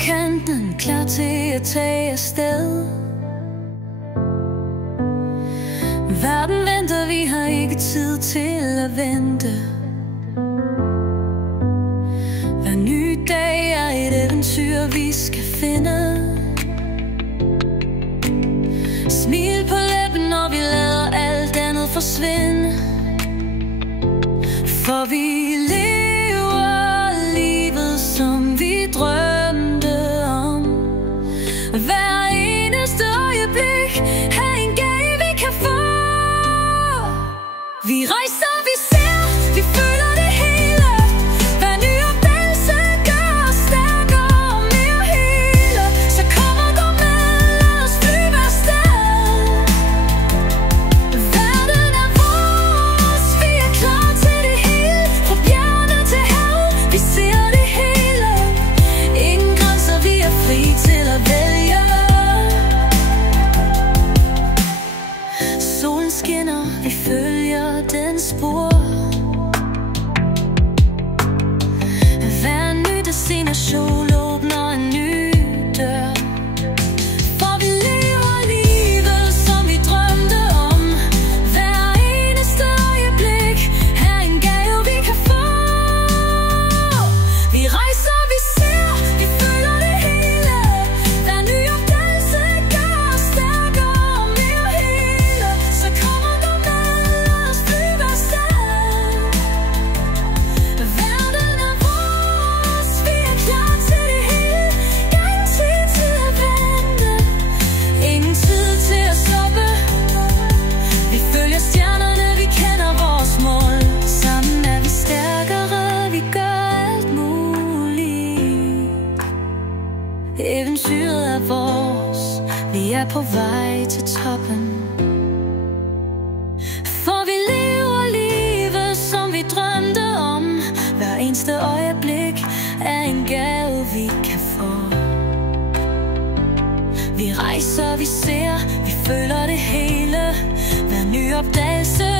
kanten, klar til at tage afsted. Verden venter, vi har ikke tid til at vente. Hver ny dag er et eventyr, vi skal finde. Smil på læben, når vi lader alt andet forsvinde. For vi lever livet, som vi drømte om. Hver eneste øjeblik er en gave, vi kan få. Vi rejser, vi ser, vi føler det hele. Hver ny opdagelse gør os stærkere og mere hele. Så kom og gå med, lad os flyve afsted. Verden er vores, vi er klar til det hele. Fra bjergene til havet, vi ser det hele. Ingen grænser, vi er fri til at vælge. Solen skinner, vi følger dens spor. Hver ny destination åbner en ny dør. For vi lever livet, som vi drømte om. Hver eneste øjeblik er en gave, vi kan få. Vi rejser, vi ser, vi føler det hele. Hver ny opdagelse gør os stærkere og mere hele. Så kom og gå med, lad os flyve afsted. Verden er vores, vi er klar til det hele. Ingen tid til at vente, ingen tid til at stoppe. Vi følger stjernerne, vi kender vores mål. Sammen er vi stærkere, vi gør alt muligt. Eventyret er vores, vi er på vej til toppen. For vi lever livet, som vi drømte om. Hver eneste øjeblik er en gave, vi kan få. Vi rejser, vi ser, vi føler det hele. Hver ny opdagelse